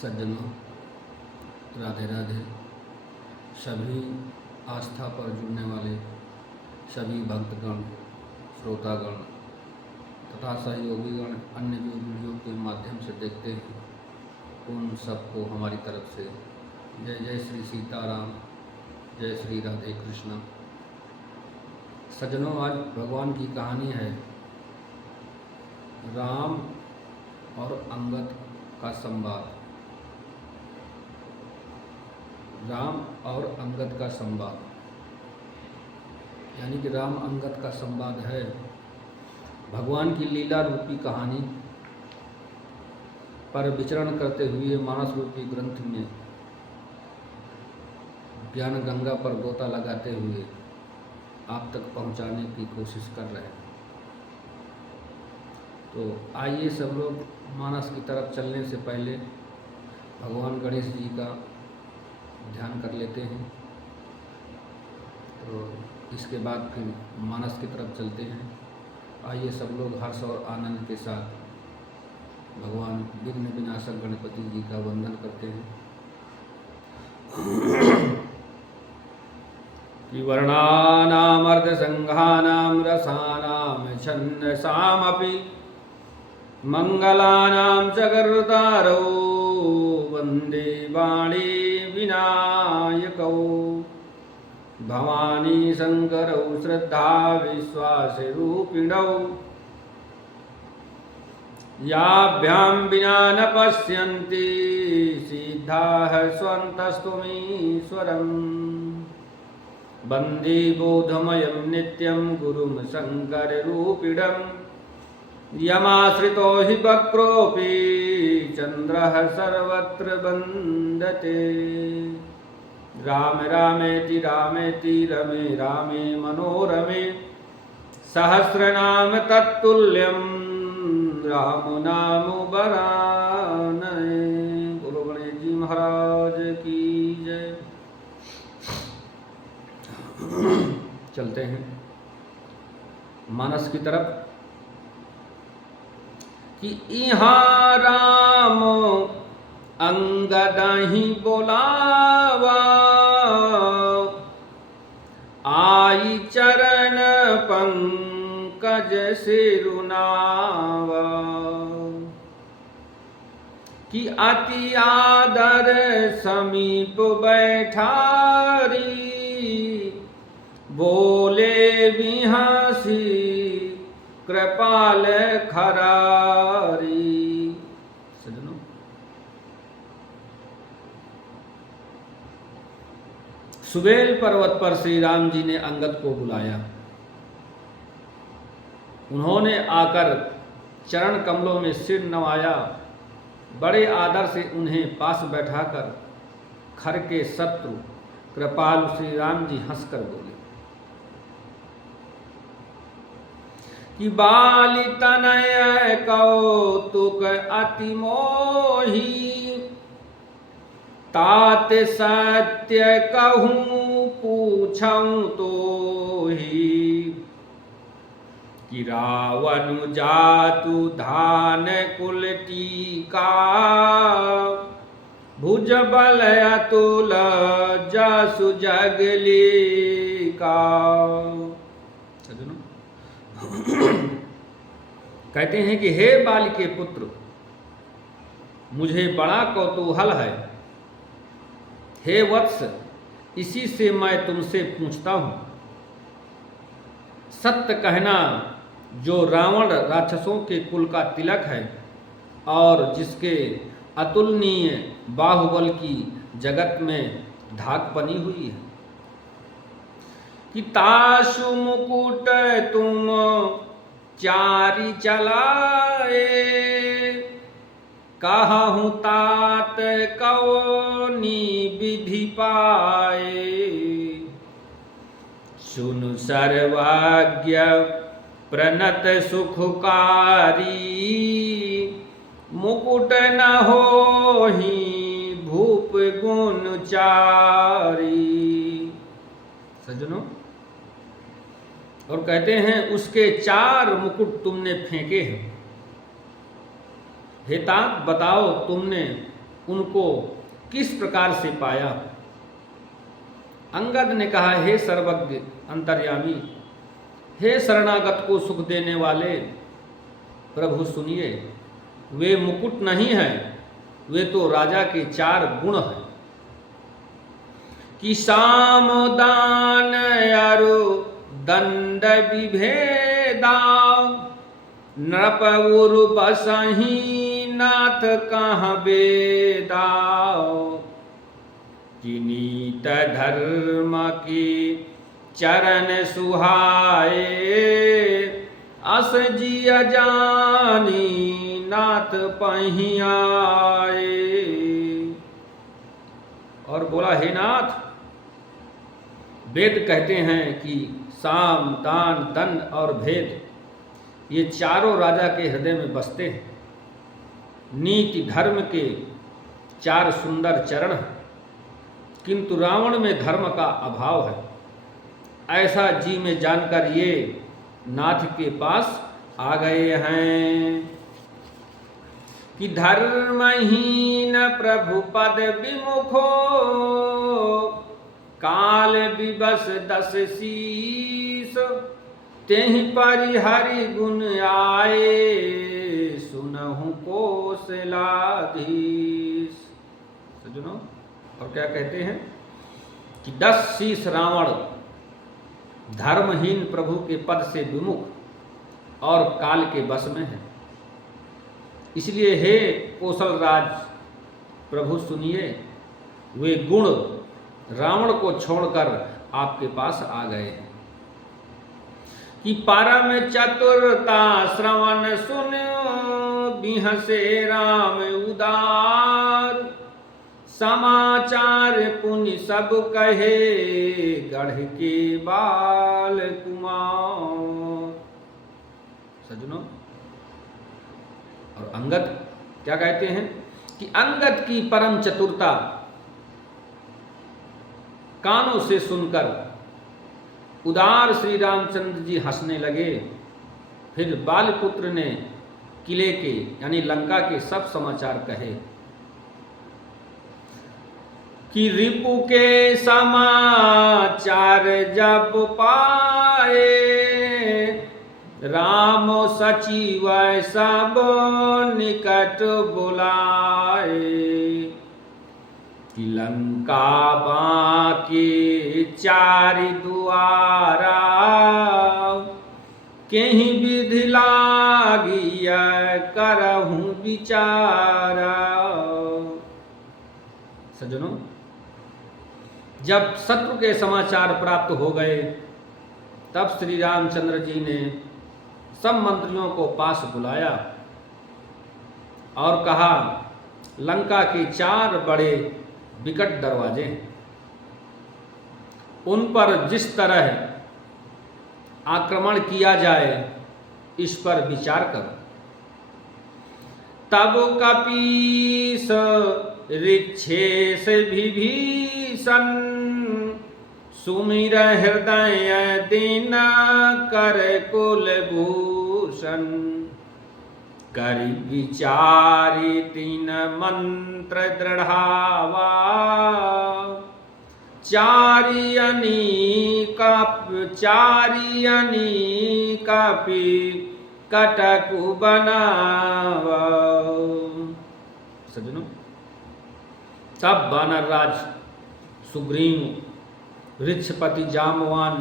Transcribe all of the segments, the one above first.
सज्जनों, राधे राधे। सभी आस्था पर जुड़ने वाले सभी भक्तगण, श्रोतागण तथा सहयोगीगण अन्य जो वीडियो के माध्यम से देखते हैं, उन सबको हमारी तरफ से जय जय श्री सीताराम, जय श्री राधे कृष्ण। सज्जनों, आज भगवान की कहानी है राम और अंगद का संवाद। राम और अंगद का संवाद यानी कि राम अंगद का संवाद है भगवान की लीला रूपी कहानी पर विचरण करते हुए मानस रूपी ग्रंथ में ज्ञान गंगा पर गोता लगाते हुए आप तक पहुंचाने की कोशिश कर रहे हैं। तो आइए सब लोग मानस की तरफ चलने से पहले भगवान गणेश जी का ध्यान कर लेते हैं। तो इसके बाद फिर मानस की तरफ चलते हैं। आइए सब लोग हर्ष और आनंद के साथ भगवान विघ्न विनाशक गणपति जी का वंदन करते हैं। कि वर्णानामर्ध संघानां रसानां छन्दसामपि मंगलानां च गरुडारौ वन्दे वाणी विनायकौ भवानी शंकरौ श्रद्धा विश्वासरूपिणौ याभ्यां विना न पश्यन्ति सिद्धाः स्वन्तस्त्वमीश्वरम् वन्दे बोधमयं नित्यं गुरुं शङ्कररूपिणम् यमाश्रितो हि वक्रोऽपि चन्द्रः सर्वत्र वन्दते। राम रामेति रामेति रमे रामे मनोरमे सहस्रनाम तत्तुल्यं राम नाम वरानने। बोलो गणेश जी महाराज की जय। चलते हैं मानस की तरफ। कि इहाँ राम अंगद ही बोलावा आई चरण पंकज सिरुनावा। कि अति आदर समीप बैठारी बोले बिहासी कृपाल खरारी। सज्जनों, सुबेल पर्वत पर श्री राम जी ने अंगद को बुलाया। उन्होंने आकर चरण कमलों में सिर नवाया। बड़े आदर से उन्हें पास बैठाकर खर के शत्रु कृपालु श्री राम जी हंसकर बोले कि बाली तनय कौतुक अति मोही तात सत्य कहूँ पूछऊँ तो ही। कि रावण जातु धान कुल टीका भुज बल अतुल जसु जगली का। कहते हैं कि हे बाल के पुत्र, मुझे बड़ा कौतूहल है। हे वत्स, इसी से मैं तुमसे पूछता हूं। सत्य कहना जो रावण राक्षसों के कुल का तिलक है और जिसके अतुलनीय बाहुबल की जगत में धाक बनी हुई है। कि ताशु मुकुट तुम चारी चलाए कहूँ तात कौनी विधि पाए। सुन सर्वज्ञ प्रणत सुखकारी मुकुट न होहि भूप गुण चारी। सज्जनों, और कहते हैं उसके 4 मुकुट तुमने फेंके हैं। हे तात, बताओ तुमने उनको किस प्रकार से पाया। अंगद ने कहा, हे सर्वज्ञ अंतर्यामी, हे शरणागत को सुख देने वाले प्रभु सुनिए, वे मुकुट नहीं है, वे तो राजा के 4 गुण हैं कि साम दान अरु दंड विभेदा, नृप उरु बसहि नाथ कहाँ बेदा, कि नीत धर्म की चरण सुहाए, अस जिय जानी नाथ पहियाए। और बोला, हे नाथ, वेद कहते हैं कि साम दान दंड और भेद ये चारों राजा के हृदय में बसते हैं। नीति धर्म के 4 सुंदर चरण हैं, किंतु रावण में धर्म का अभाव है। ऐसा जी में जानकर ये नाथ के पास आ गए हैं कि धर्महीन प्रभु पद विमुखो, काल विवश 10 शीस, तेहि परिहरि गुण आए, सुनहु कौशलाधीश। सज्जनों, और क्या कहते हैं कि 10 शीस रावण धर्महीन प्रभु के पद से विमुख और काल के बस में है। इसलिए हे कौशल राज प्रभु सुनिए, वे गुण रावण को छोड़कर आपके पास आ गए हैं कि परम चतुरता श्रवण सुन, बिहसे राम उदार, समाचार पुनि सब कहे, गढ़ के बाल कुमार। सज्जनों, और अंगद क्या कहते हैं कि अंगद की परम चतुरता कानों से सुनकर उदार श्री रामचंद्र जी हंसने लगे। फिर बालपुत्र ने किले के यानी लंका के सब समाचार कहे कि रिपु के समाचार जब पाए, राम सचिव सब निकट बुलाए, कि लंका बाकी 4 दुआरा, केहि विधि लागिया करहूँ विचारा। सज्जनों, जब शत्रु के समाचार प्राप्त हो गए, तब श्री रामचंद्र जी ने सब मंत्रियों को पास बुलाया और कहा, लंका के 4 बड़े विकट दरवाजे हैं, उन पर जिस तरह आक्रमण किया जाए इस पर विचार करो। तब कपीस ऋक्षेश विभीषण, सुमिर हृदय दीन कर कुलभूषण, करि विचारि 3 मंत्र दृढ़ावा, चारियनी कपि कटकु बनावा। सज्जनों, तब वानर राज सुग्रीव, वृक्षपति जामवान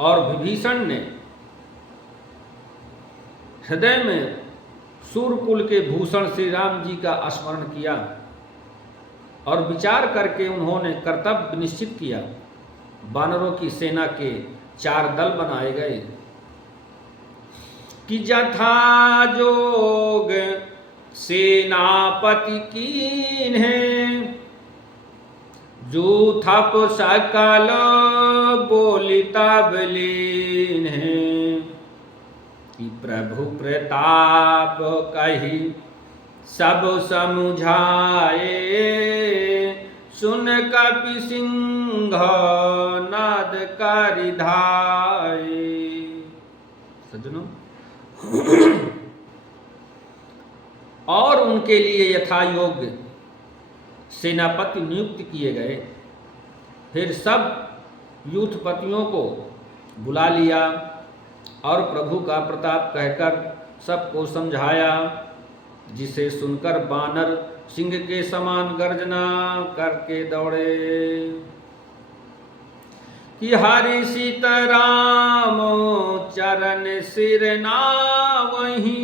और विभीषण ने हृदय में सूर्यकुल के भूषण श्री राम जी का स्मरण किया और विचार करके उन्होंने कर्तव्य निश्चित किया। वानरों की सेना के 4 दल बनाए गए कि जथा जोग सेनापति कीन्हे, जो थप सकल बोली तब लीन्हे, कि प्रभु प्रताप कही सब समुझाए, सुन कपि सिंह नाद करि धाये। सज्जनों, और उनके लिए यथा योग्य सेनापति नियुक्त किए गए। फिर सब यूथपतियों को बुला लिया और प्रभु का प्रताप कहकर सबको समझाया, जिसे सुनकर बानर सिंह के समान गर्जना करके दौड़े कि हरि सीताराम चरण सिर नावहि,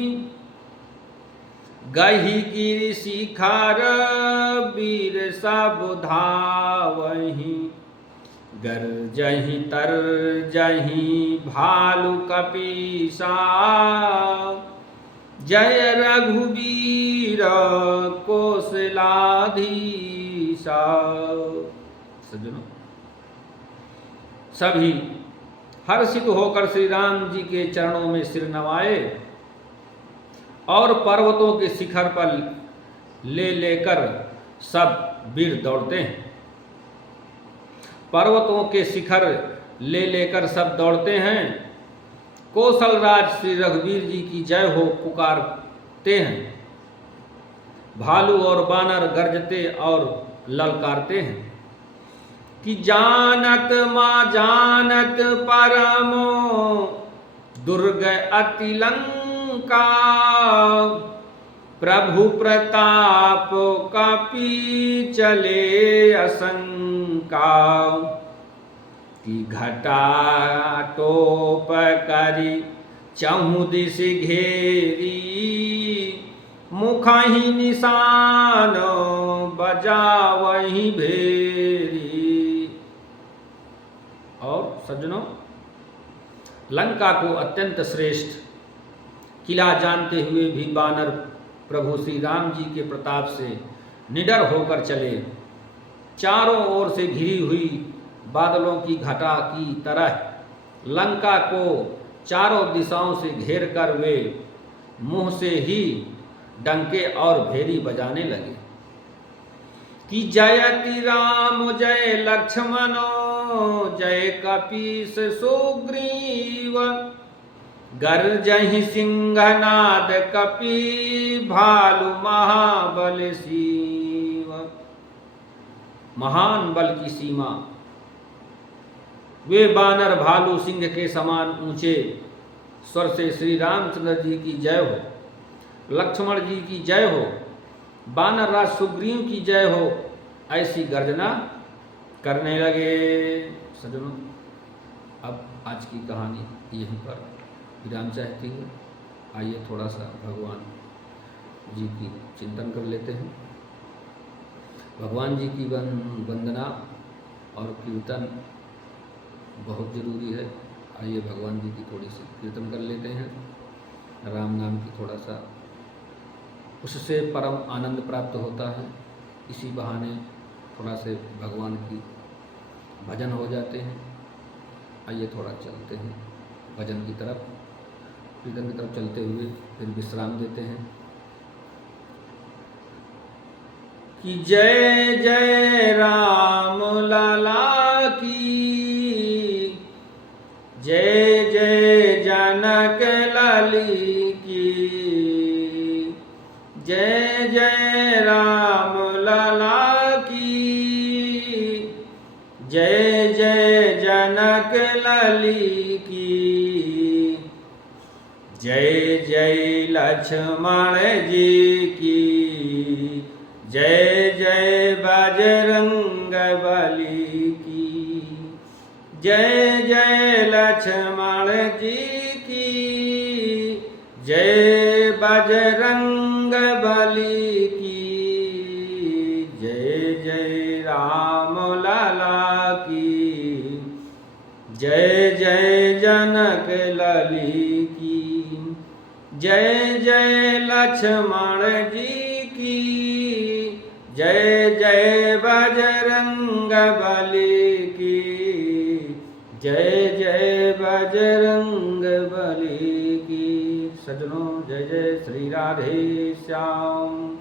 गही गिरि शिखर वीर सब धावहि, गरजहि तरजहि भालु कपीसा, जय रघुवीर कौशलाधीशा। सज्जनों, सभी हर्षित होकर श्री राम जी के चरणों में सिर नवाए और पर्वतों के शिखर पर ले लेकर सब वीर दौड़ते हैं। पर्वतों के शिखर ले लेकर सब दौड़ते हैं। कौशल राज श्री रघुवीर जी की जय हो पुकारते हैं। भालू और बानर गरजते और ललकारते हैं कि जानत मां जानत परमो दुर्ग अति लंका, प्रभु प्रताप कपि चले असंका, कि घटा टोप करी चहु दिस घेरी, मुखहि निशान बजावहि भेरी। और सज्जनों, लंका को अत्यंत श्रेष्ठ किला जानते हुए भी बानर प्रभु श्री राम जी के प्रताप से निडर होकर चले। चारों ओर से घिरी हुई बादलों की घटा की तरह लंका को चारों दिशाओं से घेर कर वे मुंह से ही डंके और भेरी बजाने लगे कि जयति राम जय लक्ष्मणो, जय कपीस सुग्रीव, गर्जहि सिंहनाद कपि भालु महाबल शिव। महान बल की सीमा वे बानर भालू सिंह के समान ऊंचे स्वर से श्री रामचंद्र जी की जय हो, लक्ष्मण जी की जय हो, बानर राज सुग्रीव की जय हो, ऐसी गर्जना करने लगे। सज्जनों, अब आज की कहानी यहीं पर विराम चाहती हूँ। आइए थोड़ा सा भगवान जी की चिंतन कर लेते हैं। भगवान जी की वंदना और कीर्तन बहुत ज़रूरी है। आइए भगवान जी की थोड़ी सी कीर्तन कर लेते हैं। राम नाम की थोड़ा सा, उससे परम आनंद प्राप्त होता है। इसी बहाने थोड़ा से भगवान की भजन हो जाते हैं। आइए थोड़ा चलते हैं भजन की तरफ, कीर्तन की तरफ चलते हुए फिर विश्राम देते हैं कि जय जय राम लला की, जय जय जनक लाली की, जय जय राम लला की, जय जय जनक लाली की, जय जय लक्ष्मण जी की, जय जय बजरंग बली की, जय जय लक्ष्मण जी की, जय बजरंग बली की, जय जय राम लला की, जय जय जनक लली की, जय जय लक्ष्मण जी की, जय जय बजरंग बली की, जय जय बजरंग बली की। सज्जनों, जय जय श्री राधे श्याम।